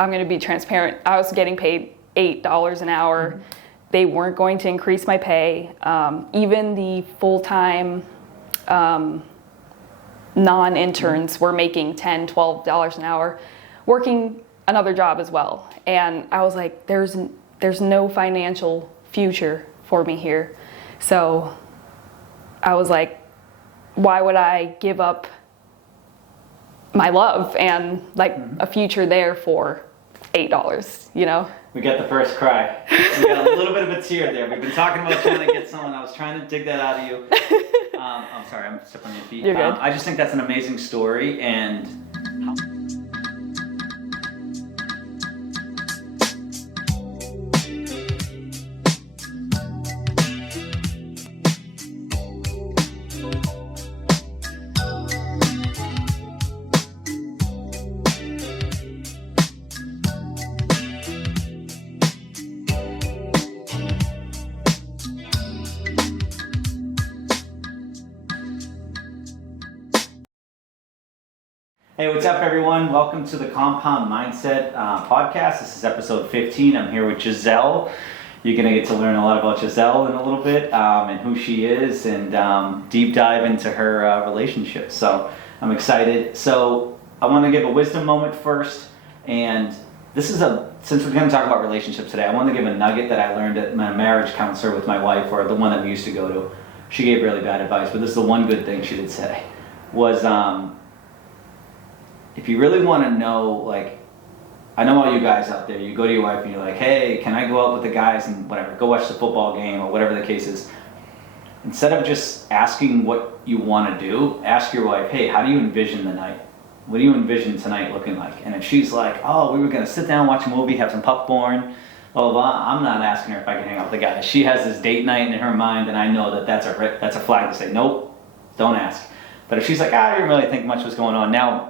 I'm going to be transparent. I was getting paid $8 an hour. Mm-hmm. They weren't going to increase my pay. Even the full-time non-interns were making $10, $12 an hour, working another job as well. And I was like, there's no financial future for me here. So I was like, why would I give up my love and like a future there for $8, you know? We got the first cry. We got a little bit of a tear there. We've been talking about trying to get someone. I was trying to dig that out of you. I'm sorry, I'm stepping on your feet. You're good. I just think that's an amazing story, and hey, what's up, everyone? Welcome to the Compound Mindset podcast. This is episode 15. I'm here with Giselle. You're going to get to learn a lot about Giselle in a little bit, and who she is, and deep dive into her relationship. So I'm excited. So I want to give a wisdom moment first. And this is since we're going to talk about relationships today, I want to give a nugget that I learned at my marriage counselor with my wife, or the one that we used to go to. She gave really bad advice, but this is the one good thing she did say, was if you really want to know, like, I know all you guys out there, you go to your wife and you're like, hey, can I go out with the guys and whatever, go watch the football game or whatever the case is. Instead of just asking what you want to do, ask your wife, hey, how do you envision the night? What do you envision tonight looking like? And if she's like, oh, we were going to sit down, watch a movie, have some popcorn, blah, blah, blah, I'm not asking her if I can hang out with the guys. She has this date night in her mind, and I know that that's a flag to say, nope, don't ask. But if she's like, I didn't really think much was going on, now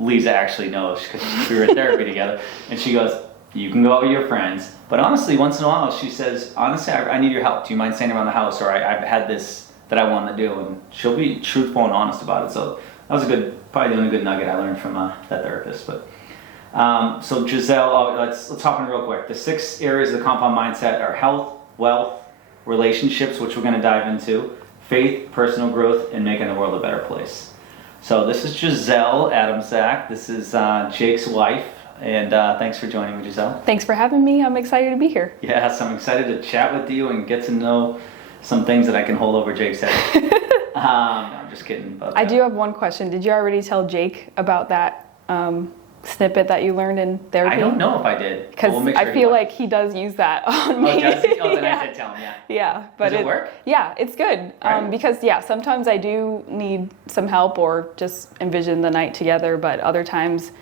Lisa actually knows because we were in therapy together, and she goes, you can go out with your friends, but honestly, once in a while, she says, honestly, I need your help. Do you mind standing around the house? Or I've had this that I want to do, and she'll be truthful and honest about it. So that was probably the only good nugget I learned from that therapist. But so Giselle, let's hop in real quick. The 6 areas of the compound mindset are health, wealth, relationships, which we're going to dive into, faith, personal growth, and making the world a better place. So this is Giselle Adamczak. This is Jake's wife, and thanks for joining me, Giselle. Thanks for having me. I'm excited to be here. Yes, I'm excited to chat with you and get to know some things that I can hold over Jake's head. No, I'm just kidding about that. I do have one question. Did you already tell Jake about that snippet that you learned in therapy? I don't know if I did. Because I feel like he does use that on me. Oh, does he? Oh, then yeah. I did tell him, yeah. Yeah. But Does it work? Yeah, it's good. Right. Because, sometimes I do need some help or just envision the night together, but other times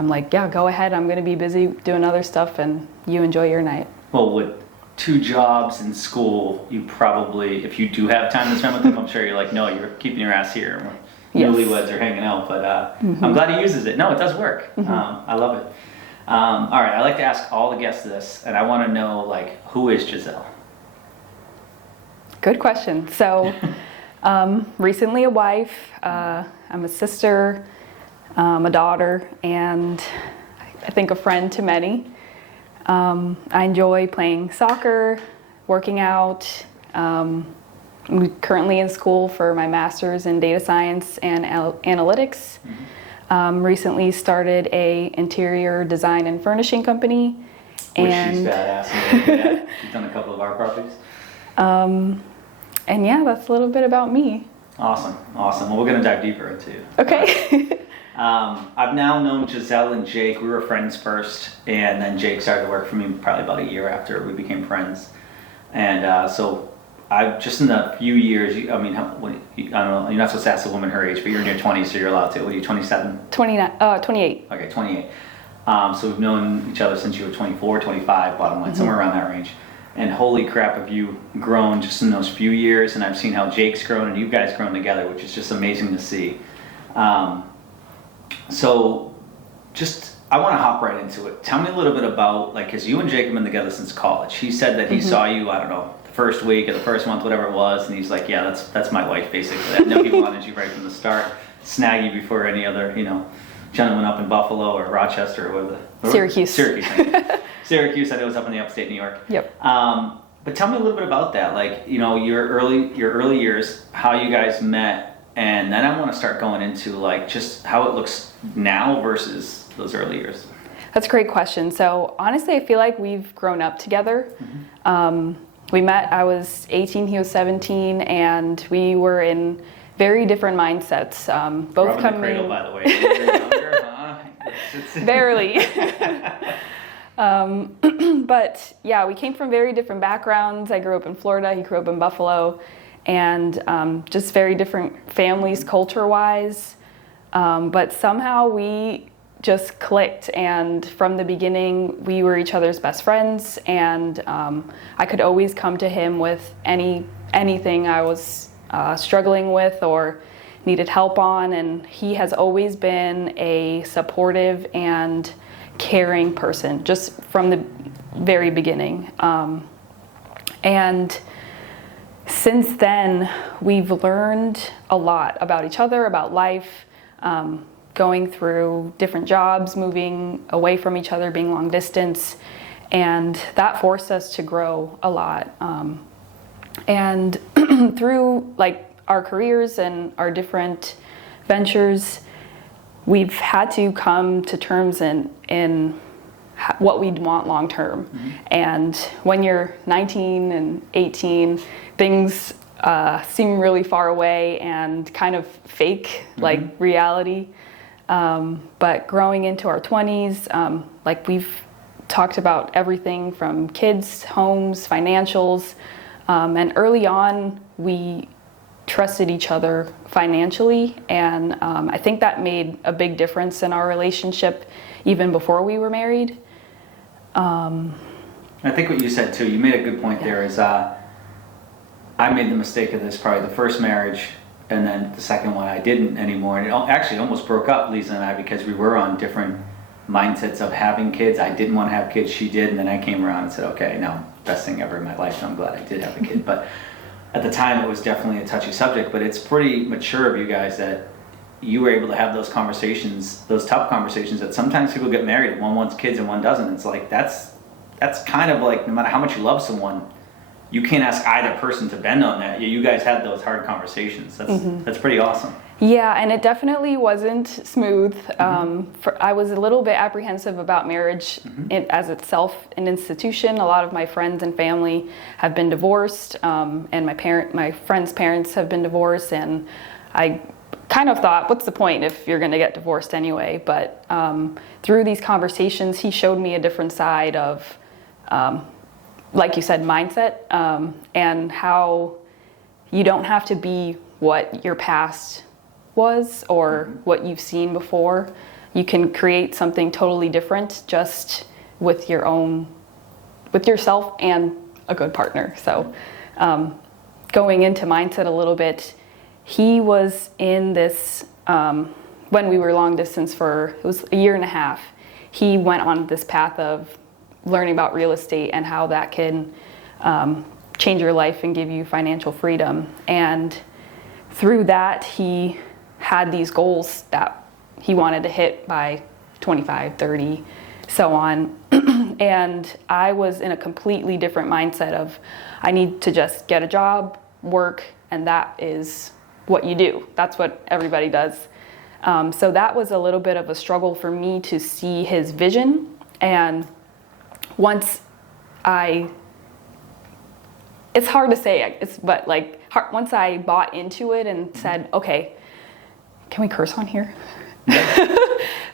I'm like, yeah, go ahead. I'm going to be busy doing other stuff, and you enjoy your night. Well, with 2 jobs in school, you probably, if you do have time to spend with him, I'm sure you're like, no, you're keeping your ass here. Yes. Newlyweds are hanging out, but I'm glad he uses it. No, it does work. I love it. All right, I like to ask all the guests this, and I want to know, like, who is Giselle? Good question. So, recently a wife, I'm a sister, a daughter, and I think a friend to many. I enjoy playing soccer, working out. I'm currently in school for my master's in data science and analytics. Recently started a interior design and furnishing company. Which she's badass. She's done a couple of our properties. And yeah, that's a little bit about me. Awesome. Well, we're going to dive deeper into you. Okay. I've now known Giselle and Jake. We were friends first, and then Jake started to work for me probably about a year after we became friends. And so I've just in a few years, I don't know, you're not supposed to ask a woman her age, but you're in your 20s, so you're allowed to. What are you, 27? 28. Okay, 28. So we've known each other since you were 24, 25, bottom line, somewhere around that range. And holy crap, have you grown just in those few years, and I've seen how Jake's grown and you guys grown together, which is just amazing to see. So just, I want to hop right into it. Tell me a little bit about, like, because you and Jake have been together since college. He said that he saw you, I don't know, the first week or the first month, whatever it was, and he's like, yeah, that's my wife, basically. I know he wanted you right from the start, snag you before any other, gentleman up in Buffalo or Rochester or Syracuse. Syracuse, I know, was up in the upstate New York. Yep. But tell me a little bit about that, like, you know, your early years, how you guys met, and then I want to start going into like just how it looks now versus those early years. That's a great question. So honestly, I feel like we've grown up together. We met, I was 18, he was 17, and we were in very different mindsets. Both coming. The cradle, by the way. You're younger, huh? Barely. But yeah, we came from very different backgrounds. I grew up in Florida, he grew up in Buffalo, and just very different families culture-wise. But somehow we just clicked, and from the beginning we were each other's best friends, and I could always come to him with anything I was struggling with or needed help on, and he has always been a supportive and caring person just from the very beginning. And since then we've learned a lot about each other, about life, going through different jobs, moving away from each other, being long distance, and that forced us to grow a lot. And through like our careers and our different ventures, we've had to come to terms in what we'd want long term. And when you're 19 and 18, things seem really far away and kind of fake, like reality. But growing into our 20s, like we've talked about everything from kids, homes, financials, and early on we trusted each other financially, and I think that made a big difference in our relationship even before we were married. I think what you said too, you made a good point there, is I made the mistake of this, probably the first marriage, and then the second one I didn't anymore, and it actually almost broke up Lisa and I because we were on different mindsets of having kids. I didn't want to have kids, she did, and then I came around and said, okay, no, best thing ever in my life, and I'm glad I did have a kid. But at the time it was definitely a touchy subject, but it's pretty mature of you guys that you were able to have those conversations, those tough conversations that sometimes people get married, one wants kids and one doesn't. It's like, that's kind of like, no matter how much you love someone, you can't ask either person to bend on that. You guys had those hard conversations. That's pretty awesome. Yeah, and it definitely wasn't smooth. I was a little bit apprehensive about marriage as itself an institution. A lot of my friends and family have been divorced, and my friends' parents have been divorced, and I kind of thought, what's the point if you're going to get divorced anyway? But through these conversations, he showed me a different side of, like you said, mindset, and how you don't have to be what your past was or what you've seen before. You can create something totally different just with yourself and a good partner. So going into mindset a little bit, he was in this, when we were long distance it was a year and a half, he went on this path of learning about real estate and how that can change your life and give you financial freedom. And through that, he had these goals that he wanted to hit by 25, 30, so on. And I was in a completely different mindset of, I need to just get a job, work, and that is what you do. That's what everybody does. So that was a little bit of a struggle for me to see his vision. And once it's hard to say, but like once I bought into it and said, okay, can we curse on here?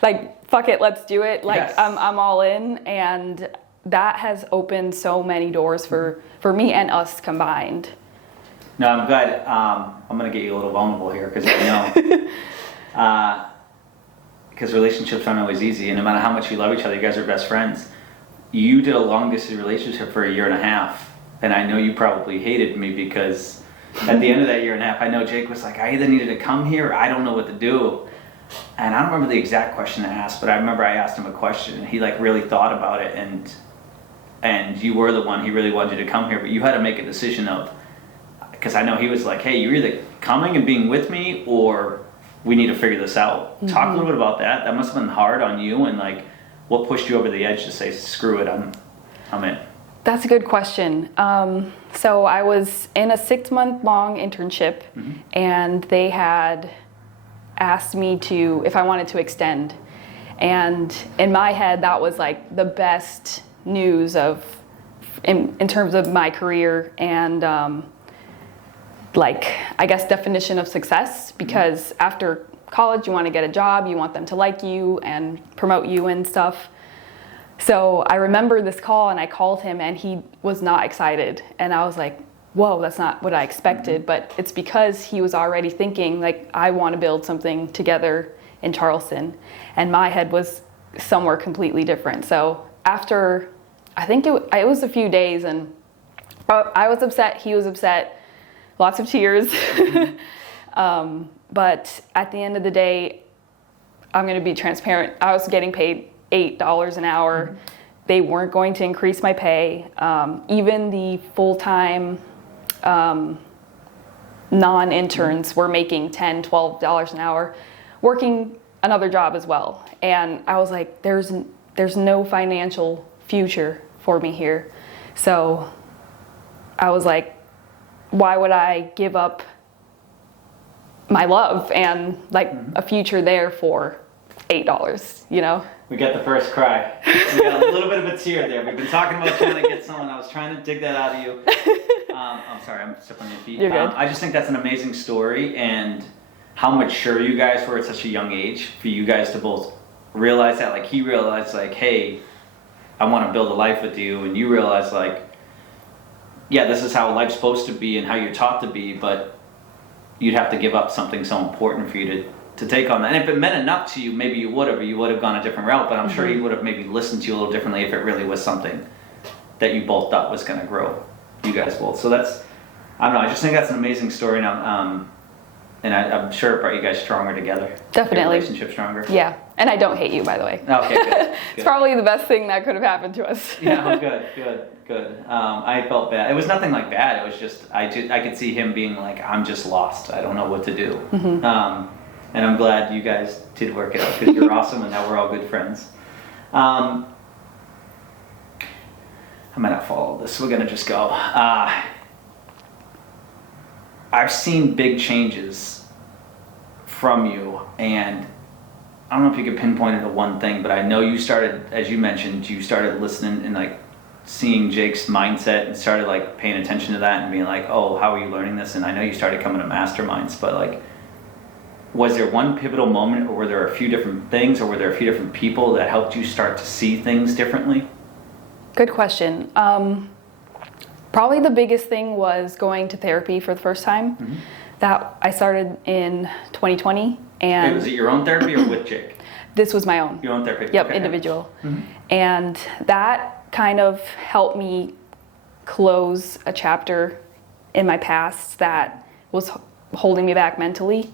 Like, fuck it, let's do it. Like, yes. I'm all in, and that has opened so many doors for me and us combined. No, I'm glad. I'm going to get you a little vulnerable here because I know, because relationships aren't always easy, and no matter how much you love each other, you guys are best friends. You did a long distance relationship for a year and a half, and I know you probably hated me because at the end of that year and a half, I know Jake was like, I either needed to come here or I don't know what to do. And I don't remember the exact question I asked, but I remember I asked him a question and he like really thought about it, and you were the one, he really wanted you to come here, but you had to make a decision of, because I know he was like, hey, you're either coming and being with me or we need to figure this out. Talk a little bit about that. That must have been hard on you, and like, what pushed you over the edge to say, screw it, I'm in? That's a good question. So I was in a 6-month long internship, and they had asked me if I wanted to extend. And in my head, that was like the best news in terms of my career and like, I guess, definition of success, because after college you want to get a job, you want them to like you and promote you and stuff. So I remember this call, and I called him, and he was not excited, and I was like, whoa, that's not what I expected. But it's because he was already thinking like, I want to build something together in Charleston, and my head was somewhere completely different. So after, I think it was a few days, and I was upset, he was upset, lots of tears. But at the end of the day, I'm going to be transparent. I was getting paid $8 an hour. They weren't going to increase my pay. Even the full-time non-interns were making $10, $12 an hour, working another job as well. And I was like, there's no financial future for me here. So I was like, why would I give up my love and like a future there for $8, you know? We got the first cry. We got a little bit of a tear there. We've been talking about trying to get someone. I was trying to dig that out of you. I'm sorry, I'm stepping on your feet. You're good. I just think that's an amazing story, and how mature you guys were at such a young age for you guys to both realize that. Like, he realized like, hey, I want to build a life with you, and you realize like, yeah, this is how life's supposed to be and how you're taught to be, but you'd have to give up something so important for you to take on that. And if it meant enough to you, maybe you would have gone a different route, but I'm sure he would have maybe listened to you a little differently if it really was something that you both thought was going to grow you guys both. So that's, I don't know, I just think that's an amazing story now. And I'm sure it brought you guys stronger together. Definitely. Your relationship stronger. Yeah, and I don't hate you, by the way. Okay, good. It's probably the best thing that could have happened to us. Yeah, good. I felt bad. It was nothing like bad. It was just, I could see him being like, I'm just lost. I don't know what to do. And I'm glad you guys did work it out, because you're awesome, and now we're all good friends. I might not follow this. We're going to just go. I've seen big changes from you, and I don't know if you could pinpoint it to one thing, but I know you started, as you mentioned, you started listening and like seeing Jake's mindset and started like paying attention to that and being like, oh, how are you learning this? And I know you started coming to masterminds, but like, was there one pivotal moment, or were there a few different things, or were there a few different people that helped you start to see things differently? Good question. Probably the biggest thing was going to therapy for the first time. That I started in 2020. And was it your own therapy or with Jake? This was my own. Your own therapy? Yep, Okay. individual. And that kind of helped me close a chapter in my past that was holding me back mentally.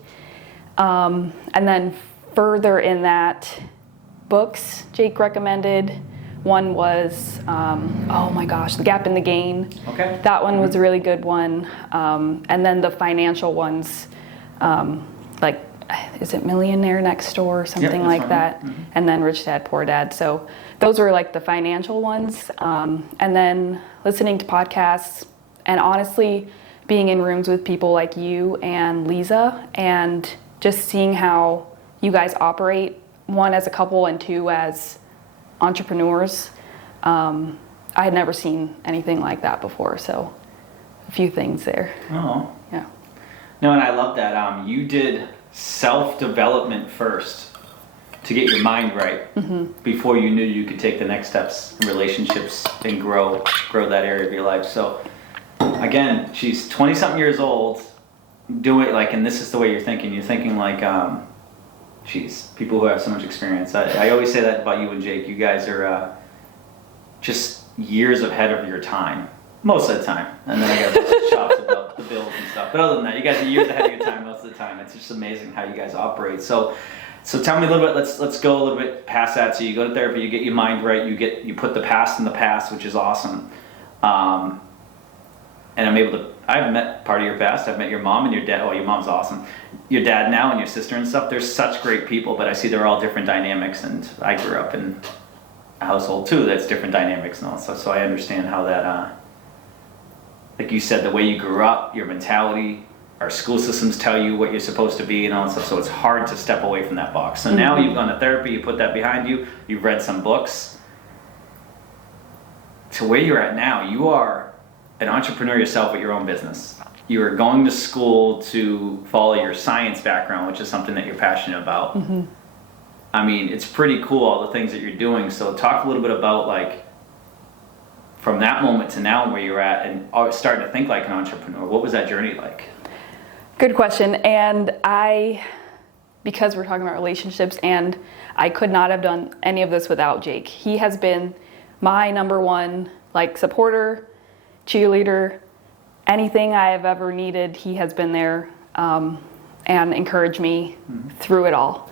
And then further in that, books Jake recommended. One was, oh my gosh, The Gap in the Gain. Okay. That one was a really good one. And then the financial ones, like, is it Millionaire Next Door or something like that? And then Rich Dad, Poor Dad. So those were like the financial ones. And then listening to podcasts, and honestly being in rooms with people like you and Lisa, and just seeing how you guys operate, one as a couple and two as entrepreneurs. I had never seen anything like that before, so a few things there. Oh. Yeah. No, and I love that. You did self-development first to get your mind right before you knew you could take the next steps in relationships and grow that area of your life. So again, she's 20-something years old, doing like, and this is the way you're thinking. You're thinking like, people who have so much experience. I always say that about you and Jake. You guys are just years ahead of your time, most of the time. And then I got chops about the bills and stuff. But other than that, you guys are years ahead of your time most of the time. It's just amazing how you guys operate. So tell me a little bit. Let's go a little bit past that. So you go to therapy, you get your mind right, you put the past in the past, which is awesome. and I've met part of your past. I've met your mom and your dad. Oh, your mom's awesome. Your dad now and your sister and stuff. They're such great people, but I see they're all different dynamics. And I grew up in a household too that's different dynamics and all stuff. So I understand how that, like you said, the way you grew up, your mentality, our school systems tell you what you're supposed to be and all that stuff. So it's hard to step away from that box. So now you've gone to therapy, you put that behind you, you've read some books. To where you're at now, you are an entrepreneur yourself with your own business. You are going to school to follow your science background, which is something that you're passionate about. I mean, it's pretty cool, all the things that you're doing. So talk a little bit about, like, from that moment to now where you're at and starting to think like an entrepreneur. What was that journey like? Good question. And because we're talking about relationships, and I could not have done any of this without Jake. He has been my number one, like, supporter, cheerleader, anything I have ever needed. He has been there and encouraged me through it all.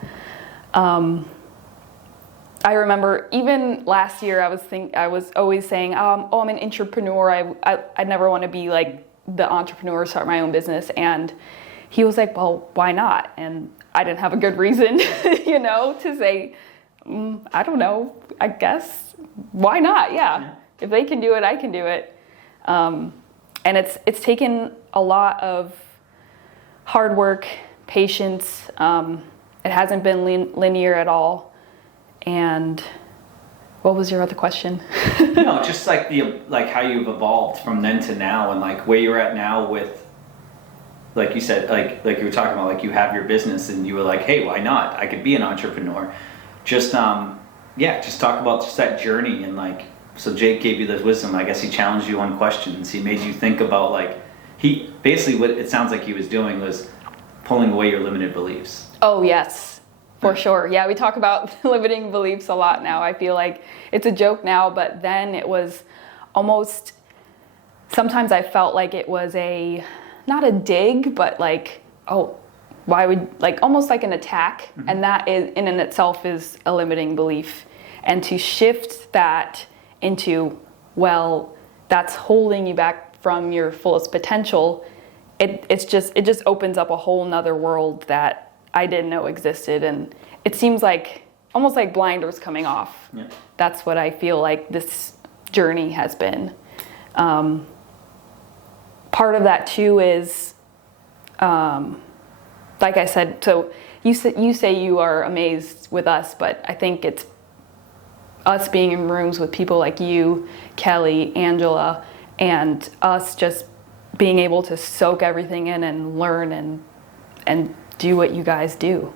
I remember even last year I was always saying, I'm an entrepreneur. I never want to be like the entrepreneur, start my own business. And he was like, well, why not? And I didn't have a good reason, to say, I don't know, I guess, why not? Yeah. If they can do it, I can do it. And it's taken a lot of hard work, patience. It hasn't been linear at all. And what was your other question? No, just like how you've evolved from then to now, and like where you're at now with, like you said, like you were talking about, like you have your business and you were like, hey, why not? I could be an entrepreneur. Just just talk about just that journey. And like, so Jake gave you this wisdom. I guess he challenged you on questions. He made you think about, like, he basically, what it sounds like he was doing was pulling away your limited beliefs. Oh, yes. For sure. Yeah, we talk about limiting beliefs a lot now. I feel like it's a joke now, but then it was almost, sometimes I felt like it was not a dig, but like, oh, why would, like, almost like an attack. And that is, in and itself, is a limiting belief. And to shift that into, well, that's holding you back from your fullest potential, it just opens up a whole nother world that I didn't know existed. And it seems like almost like blinders coming off. Yeah. That's what I feel like this journey has been. Part of that too is, like I said, so you say you are amazed with us, but I think it's us being in rooms with people like you, Kelly, Angela, and us just being able to soak everything in and learn and do what you guys do.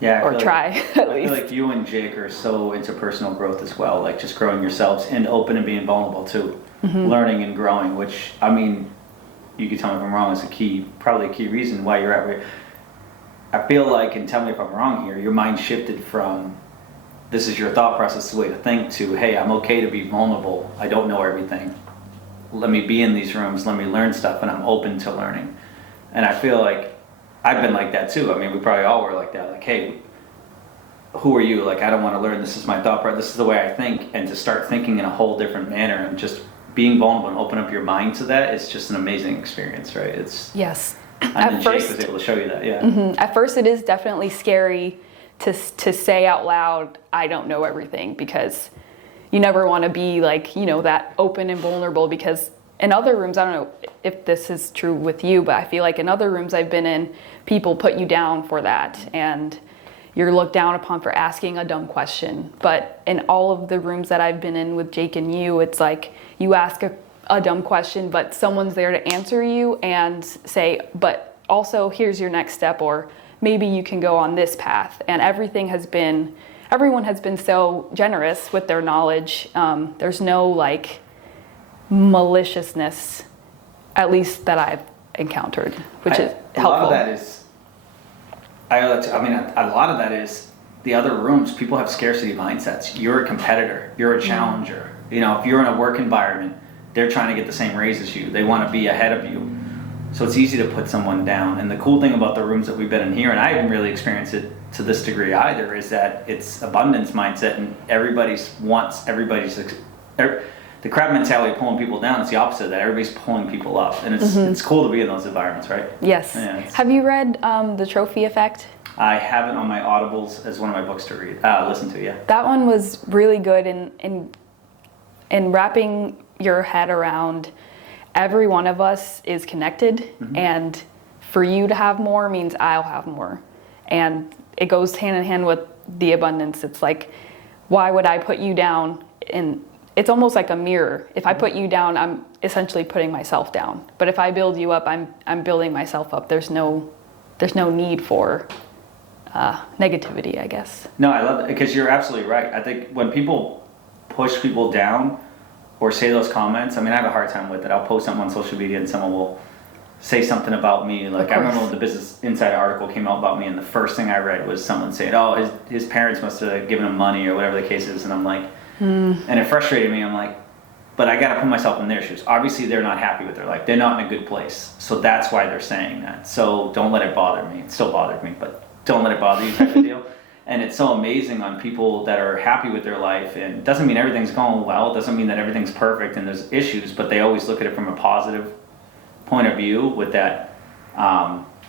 Yeah, or try, at least. I feel like you and Jake are so into personal growth as well, like just growing yourselves and open and being vulnerable too. Learning and growing, which, I mean, you can tell me if I'm wrong, is probably a key reason why you're at where I feel like, and tell me if I'm wrong here, your mind shifted from this is your thought process, the way to think, to, hey, I'm okay to be vulnerable. I don't know everything. Let me be in these rooms, let me learn stuff, and I'm open to learning. And I feel like I've been like that too. I mean, we probably all were like that. Like, hey, who are you? Like, I don't want to learn. This is my thought process. This is the way I think. And to start thinking in a whole different manner and just being vulnerable and open up your mind to that is just an amazing experience, right? Yes. And then Jake was able to show you that, yeah. At first, it is definitely scary to say out loud, I don't know everything, because you never want to be like, that open and vulnerable, because in other rooms, I don't know if this is true with you, but I feel like in other rooms I've been in, people put you down for that, and you're looked down upon for asking a dumb question. But in all of the rooms that I've been in with Jake and you, it's like you ask a dumb question, but someone's there to answer you and say, but also here's your next step, or maybe you can go on this path. And everyone has been so generous with their knowledge. There's no like maliciousness, at least that I've encountered, which is helpful. A lot of that is, a lot of that is the other rooms. People have scarcity mindsets. You're a competitor. You're a challenger. If you're in a work environment, they're trying to get the same raise as you. They want to be ahead of you. So it's easy to put someone down. And the cool thing about the rooms that we've been in here, and I haven't really experienced it to this degree either, is that it's abundance mindset, and everybody wants everybody's. the crab mentality of pulling people down. It's the opposite of that. Everybody's pulling people up, and it's cool to be in those environments, right? Yes. Yeah, have you read The Trophy Effect? I have it on my Audibles as one of my books to read, listen to. Yeah. That one was really good in wrapping your head around every one of us is connected, and for you to have more means I'll have more, and it goes hand in hand with the abundance. It's like, why would I put you down? And it's almost like a mirror. If I put you down, I'm essentially putting myself down. But if I build you up, I'm building myself up. There's no need for negativity, I guess. No, I love it, because you're absolutely right. I think when people push people down or say those comments, I mean, I have a hard time with it. I'll post something on social media and someone will say something about me. Like, I remember when the Business Insider article came out about me, and the first thing I read was someone saying, oh, his parents must have given him money or whatever the case is. And I'm like, and it frustrated me. I'm like, but I got to put myself in their shoes. Obviously, they're not happy with their life. They're not in a good place. So that's why they're saying that. So don't let it bother me. It still bothered me, but don't let it bother you, type of deal. And it's so amazing on people that are happy with their life, and it doesn't mean everything's going well. It doesn't mean that everything's perfect and there's issues, but they always look at it from a positive point of view with that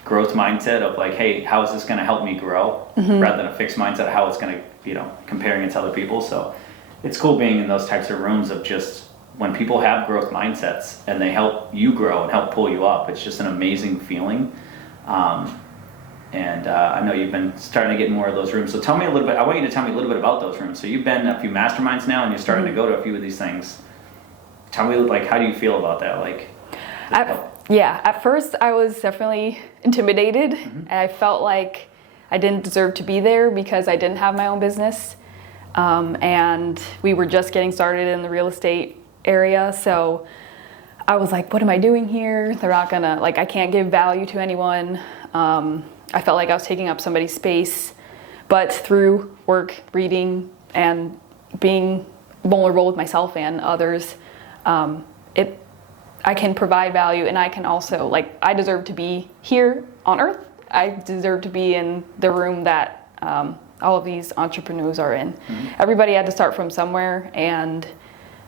growth mindset of like, hey, how is this going to help me grow, rather than a fixed mindset of how it's going to, comparing it to other people. So it's cool being in those types of rooms of just when people have growth mindsets and they help you grow and help pull you up. It's just an amazing feeling. And I know you've been starting to get more of those rooms. So tell me a little bit, I want you to tell me a little bit about those rooms. So you've been in a few masterminds now and you're starting to go to a few of these things. Tell me, like, how do you feel about that? Like, at first I was definitely intimidated. And I felt like I didn't deserve to be there because I didn't have my own business. And we were just getting started in the real estate area. So I was like, what am I doing here? They're not gonna, like, I can't give value to anyone. I felt like I was taking up somebody's space, but through work, reading, and being vulnerable with myself and others, I can provide value, and I can also, like, I deserve to be here on earth. I deserve to be in the room that all of these entrepreneurs are in. Everybody had to start from somewhere, and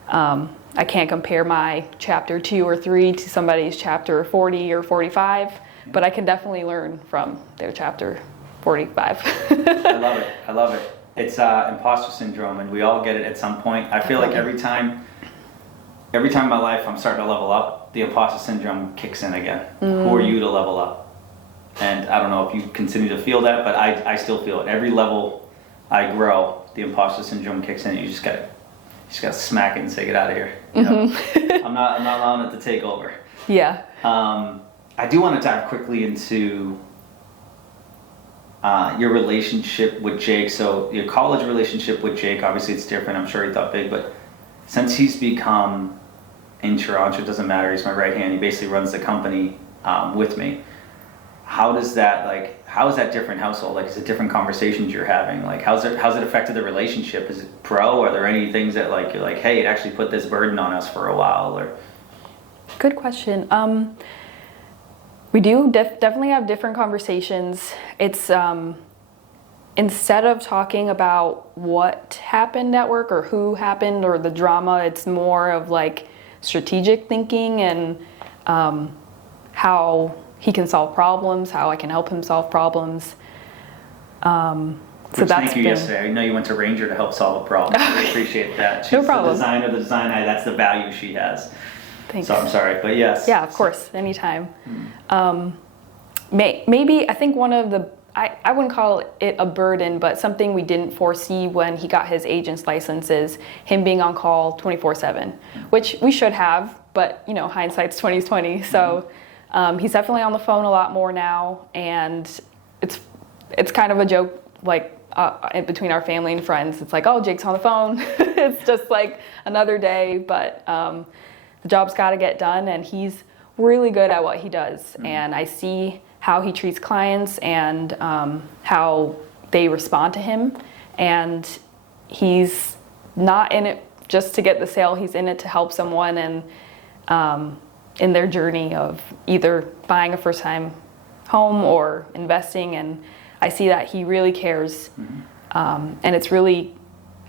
I can't compare my chapter 2 or 3 to somebody's chapter 40 or 45. But I can definitely learn from their chapter 45. I love it. It's imposter syndrome, and we all get it at some point. I feel like every time in my life I'm starting to level up, the imposter syndrome kicks in again. Who are you to level up? And I don't know if you continue to feel that, but I still feel it. Every level I grow, the imposter syndrome kicks in. You just gotta smack it and say, get out of here. I'm not allowing it to take over. Yeah. I do want to dive quickly into your relationship with Jake. So your college relationship with Jake, obviously it's different. I'm sure he thought big, but since he's become in Toronto, it doesn't matter. He's my right hand. He basically runs the company with me. How is that different household? Like, is it different conversations you're having? Like, how's it affected the relationship? Is it pro? Are there any things that, like, you're like, hey, it actually put this burden on us for a while? Or good question. We do definitely have different conversations. It's instead of talking about what happened at work or who happened or the drama, it's more of like strategic thinking and how he can solve problems, how I can help him solve problems. So that's thank you yesterday. I know you went to Ranger to help solve a problem. I appreciate that. She's no problem. The designer of the design eye. That's the value she has. Thanks. So I'm sorry, but yes. Yeah, of course, anytime. Maybe I think one of the, I wouldn't call it a burden, but something we didn't foresee when he got his agent's license is him being on call 24/7, which we should have, but hindsight's 20/20. So he's definitely on the phone a lot more now, and it's kind of a joke, like between our family and friends. It's like, oh, Jake's on the phone. It's just like another day, but the job's got to get done, and he's really good at what he does. And I see how he treats clients and how they respond to him. And he's not in it just to get the sale. He's in it to help someone and in their journey of either buying a first-time home or investing. And I see that he really cares. And it's really,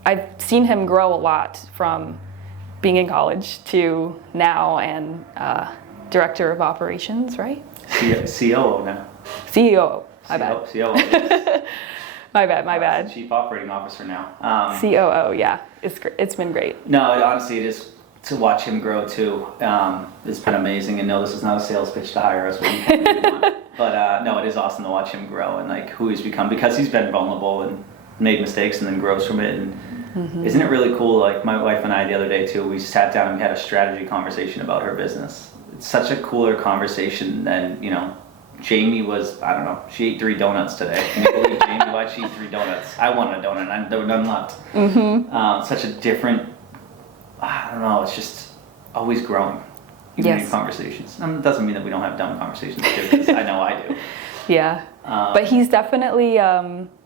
I've seen him grow a lot from being in college to now and director of operations, right? COO now. CEO. My bad. COO. Yes. My bad. Chief Operating Officer now. COO. Yeah, it's been great. No, honestly, it is to watch him grow too. It's been amazing. And no, this is not a sales pitch to hire us. What you can really want. But no, it is awesome to watch him grow and like who he's become because he's been vulnerable and made mistakes and then grows from it. And isn't it really cool? Like my wife and I the other day too, we sat down and we had a strategy conversation about her business. It's such a cooler conversation than, Jamie was, I don't know, she ate 3 donuts today. Can you believe Jamie? Why'd she eat 3 donuts? I wanted a donut and there were none left. Such a different, I don't know, it's just always growing. Even in conversations. It doesn't mean that we don't have dumb conversations too, because I know I do. Yeah, but he's definitely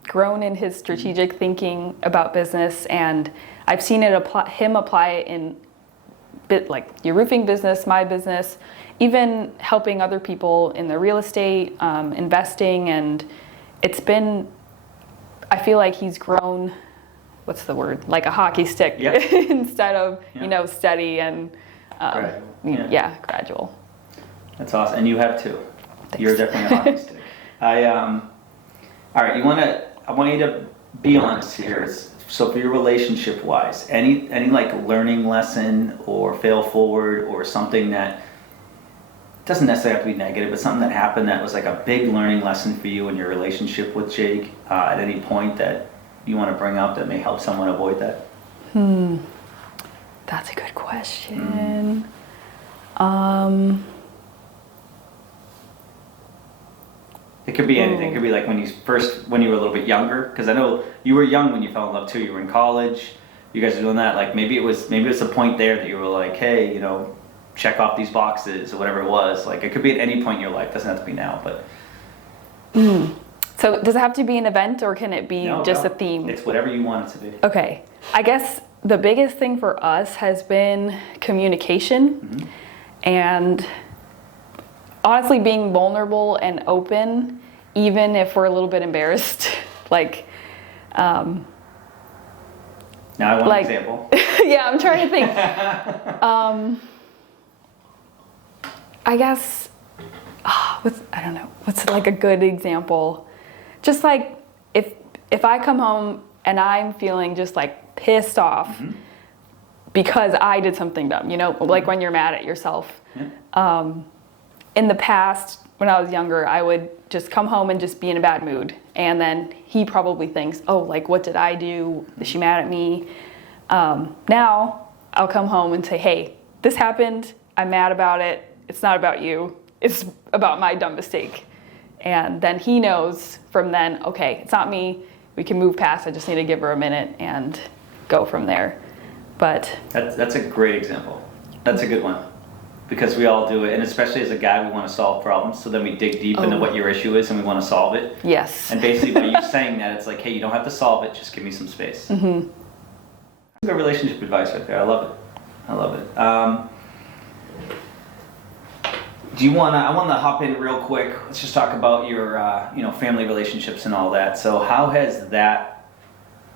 grown in his strategic thinking about business, and I've seen him apply it in like your roofing business, my business, even helping other people in their real estate, investing, and it's been, I feel like he's grown, what's the word, like a hockey stick instead of, steady and gradual. That's awesome. And you have too. Thanks. You're definitely a hockey stick. All right, I want you to be honest here. So for your relationship wise, any like learning lesson or fail forward or something that doesn't necessarily have to be negative, but something that happened that was like a big learning lesson for you in your relationship with Jake at any point that you want to bring up that may help someone avoid that? That's a good question. It could be anything. It could be like when you were a little bit younger, because I know you were young when you fell in love too. You were in college. You guys were doing that. Like maybe it was a point there that you were like, hey, check off these boxes or whatever it was. Like it could be at any point in your life. It doesn't have to be now, but. So does it have to be an event or can it be a theme? It's whatever you want it to be. Okay. I guess the biggest thing for us has been communication and honestly being vulnerable and open, even if we're a little bit embarrassed. Like, now I want an example. Yeah, I'm trying to think. I guess, I don't know, what's like a good example? Just like if I come home and I'm feeling just like pissed off because I did something dumb, like when you're mad at yourself. In the past, when I was younger, I would just come home and just be in a bad mood. And then he probably thinks, oh, like, what did I do? Is she mad at me? Now, I'll come home and say, hey, this happened. I'm mad about it. It's not about you. It's about my dumb mistake. And then he knows from then, okay, it's not me. We can move past. I just need to give her a minute and go from there. But that's a great example. That's a good one. Because we all do it, and especially as a guy, we want to solve problems. So then we dig deep into what your issue is, and we want to solve it. Yes. And basically, by you saying that, it's like, hey, you don't have to solve it. Just give me some space. That's good relationship advice right there. I love it. I want to hop in real quick. Let's just talk about your, family relationships and all that. So how has that?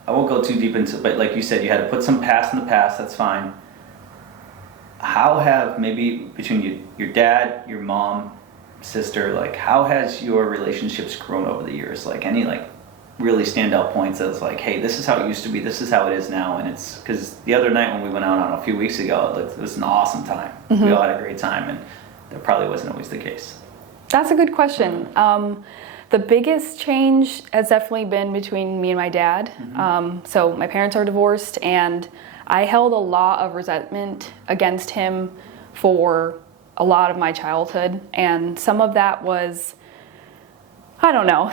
I won't go too deep into it, but like you said, you had to put some past in the past. That's fine. How have maybe between your dad, your mom, sister, like how has your relationships grown over the years? Like any like really standout points that's like, hey, this is how it used to be, this is how it is now, and it's because the other night when we went out on a few weeks ago, it was an awesome time. We all had a great time, and that probably wasn't always the case. That's a good question. The biggest change has definitely been between me and my dad. So my parents are divorced, and I held a lot of resentment against him for a lot of my childhood, and some of that was, I don't know,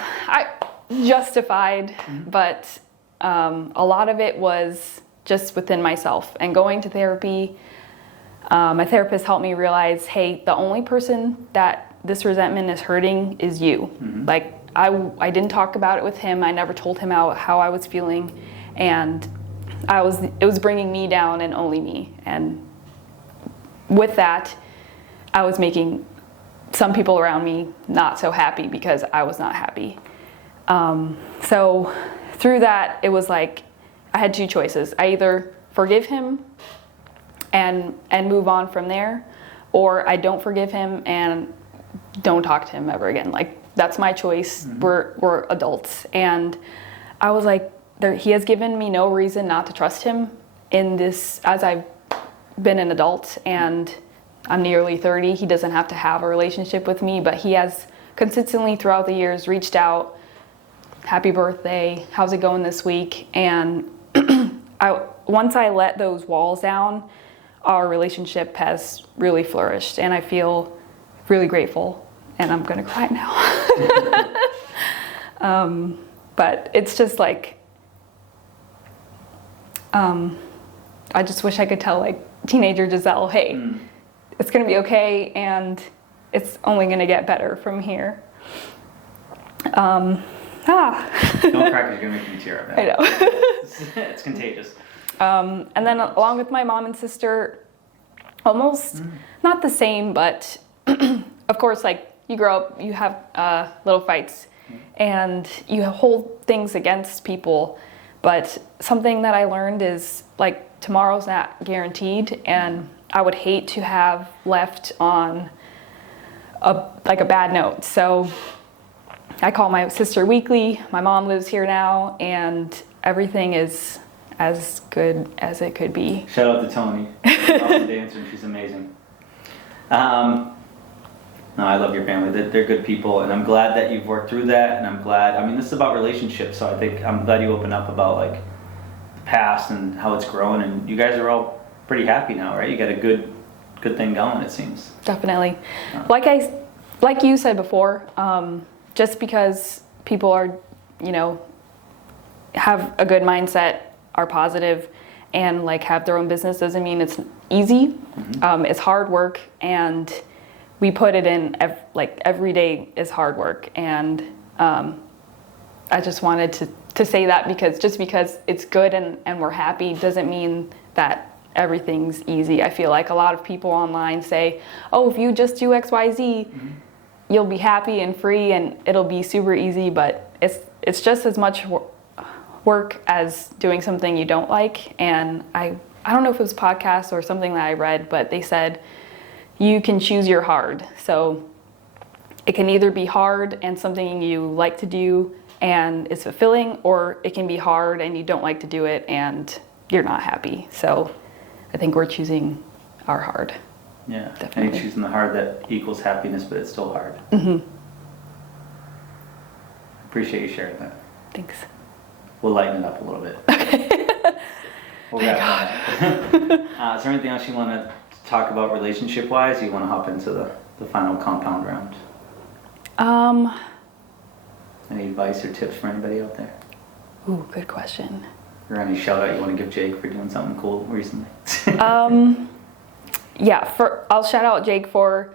justified, but a lot of it was just within myself. And going to therapy, my therapist helped me realize, hey, the only person that this resentment is hurting is you. Like, I didn't talk about it with him. I never told him how I was feeling, and it was bringing me down and only me. And with that, I was making some people around me not so happy because I was not happy. So through that, it was like I had two choices. I either forgive him and move on from there, or I don't forgive him and don't talk to him ever again. Like, that's my choice. We're adults. And I was like, he has given me no reason not to trust him in this, as I've been an adult and I'm nearly 30. He doesn't have to have a relationship with me, but he has consistently throughout the years reached out, happy birthday, how's it going this week? And once I let those walls down, our relationship has really flourished, and I feel really grateful, and I'm gonna cry now. But it's just like, I just wish I could tell like teenager Giselle, hey, it's gonna be okay, and it's only gonna get better from here. Don't cry because you're gonna make me tear up. I know. It's contagious. And then along with my mom and sister, almost not the same, but of course, like, you grow up, you have little fights, and you hold things against people. But something that I learned is, like, tomorrow's not guaranteed, and I would hate to have left on a bad note. So I call my sister weekly. My mom lives here now, and everything is as good as it could be. Shout out to Tony. Awesome dancer. She's amazing. No, I love your family. They're good people, and I'm glad that you've worked through that, and I'm glad, I mean, this is about relationships, so I'm glad you open up about, like, the past and how it's growing, and you guys are all pretty happy now, right? You got a good thing going, it seems. Definitely. Like you said before, just because people are, have a good mindset, are positive, and like have their own business doesn't mean it's easy. It's hard work, and we put it in, every day is hard work. And I just wanted to say that, because just because it's good and we're happy doesn't mean that everything's easy. I feel like a lot of people online say, oh, if you just do XYZ, you'll be happy and free and it'll be super easy, but it's just as much work as doing something you don't like. And I don't know if it was a podcast or something that I read, but they said you can choose your hard. So it can either be hard and something you like to do and it's fulfilling, or it can be hard and you don't like to do it and you're not happy. So I think we're choosing our hard. Yeah, Definitely. and you're choosing the hard that equals happiness, but it's still hard. Appreciate you sharing that. Thanks. We'll lighten it up a little bit. Okay. We'll wrap it up. Is there anything else you want to talk about relationship-wise? You want to hop into the final compound round? Any advice or tips for anybody out there? Ooh, good question. Or any shout-out you want to give Jake for doing something cool recently? Yeah, I'll shout out Jake for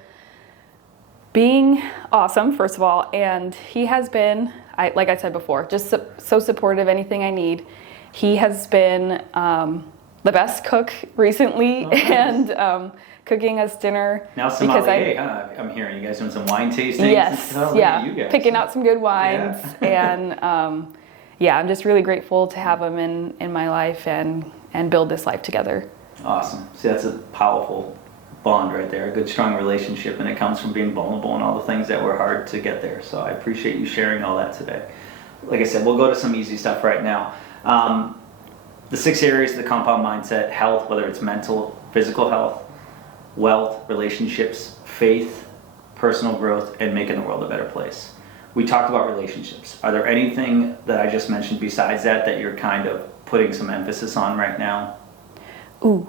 being awesome, first of all, and he has been, like I said before, just so supportive, anything I need. He has been the best cook recently. Nice. And cooking us dinner. Now sommelier, I'm hearing you guys doing some wine tastings. Yes, yeah, you guys. Picking out some good wines. Yeah. And yeah, I'm just really grateful to have him in my life and build this life together. Awesome. See, that's a powerful bond right there, a good strong relationship, and it comes from being vulnerable and all the things that were hard to get there. So I appreciate you sharing all that today. Like I said, we'll go to some easy stuff right now. The 6 areas of the compound mindset: health, whether it's mental, physical health, wealth, relationships, faith, personal growth, and making the world a better place. We talked about relationships. Are there anything that I just mentioned besides that you're kind of putting some emphasis on right now? Ooh,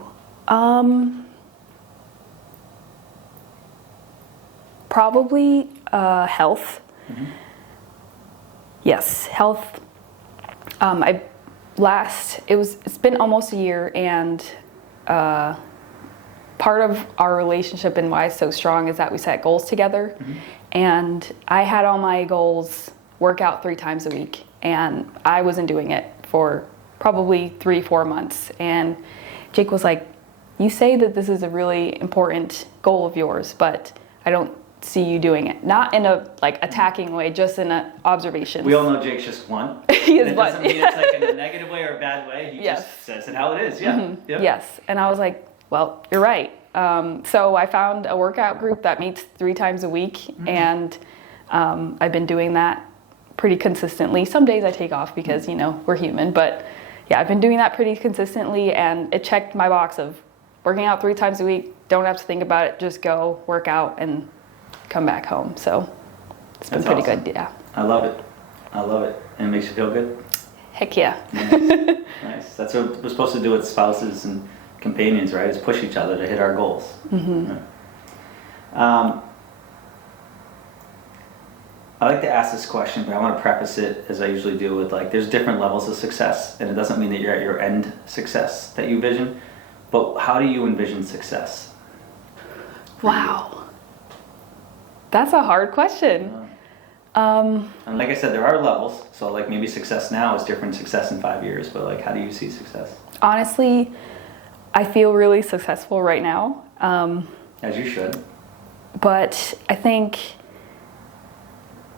probably health. Yes, health. It's been almost a year, and part of our relationship and why it's so strong is that we set goals together. And I had all my goals work out 3 times a week, and I wasn't doing it for probably 3-4 months. And Jake was like, you say that this is a really important goal of yours, but I don't see you doing it. Not in a attacking way, just in an observation. We all know Jake's just one. He is one. It doesn't mean it's in a negative way or a bad way. He just says it how it is. Yeah. Yep. Yes. And I was like, well, you're right. So I found a workout group that meets 3 times a week, and I've been doing that pretty consistently. Some days I take off because, we're human, but yeah, I've been doing that pretty consistently, and it checked my box of working out 3 times a week. Don't have to think about it. Just go work out and come back home. So it's been pretty awesome. good. Yeah. I love it. And it makes you feel good? Heck yeah. Nice. Nice. That's what we're supposed to do with spouses and companions, right? Is push each other to hit our goals. Mm-hmm. Right. I like to ask this question, but I want to preface it as I usually do with there's different levels of success, and it doesn't mean that you're at your end success that you envision, but how do you envision success? Wow. That's a hard question. And like I said, there are levels. So maybe success now is different than success in 5 years, but how do you see success? Honestly, I feel really successful right now. As you should. But I think,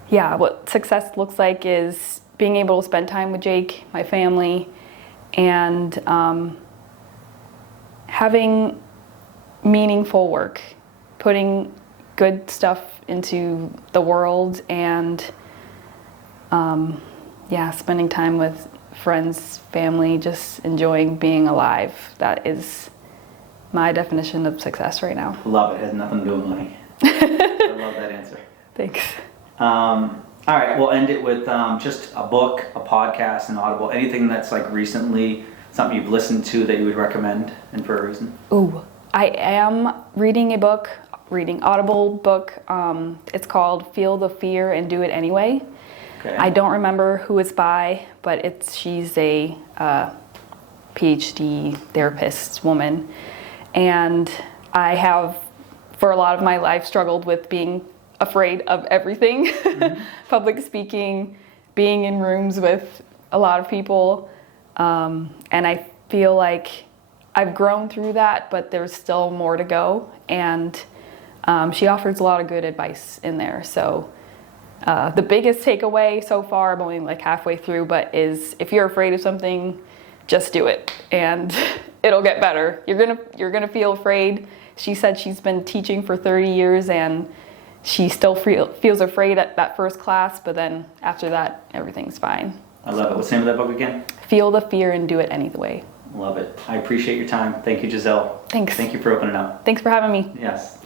what success looks like is being able to spend time with Jake, my family, and having meaningful work, putting good stuff into the world, and spending time with friends, family, just enjoying being alive. That is my definition of success right now. Love it. It has nothing to do with money. I love that answer. Thanks. All right, we'll end it with just a book, a podcast, an Audible, anything that's recently something you've listened to that you would recommend, and for a reason. Ooh, I am reading Audible book. It's called Feel the Fear and Do It Anyway. Okay. I don't remember who it's by, but she's a PhD therapist woman. And I have, for a lot of my life, struggled with being afraid of everything. Mm-hmm. Public speaking, being in rooms with a lot of people. And I feel like I've grown through that, but there's still more to go. And she offers a lot of good advice in there. So the biggest takeaway so far, I'm only halfway through, but is if you're afraid of something, just do it and it'll get better. You're gonna feel afraid. She said she's been teaching for 30 years and she still feels afraid at that first class, but then after that, everything's fine. I love it. What's the name of that book again? Feel the Fear and Do It Anyway. Love it. I appreciate your time. Thank you, Giselle. Thanks. Thank you for opening up. Thanks for having me. Yes.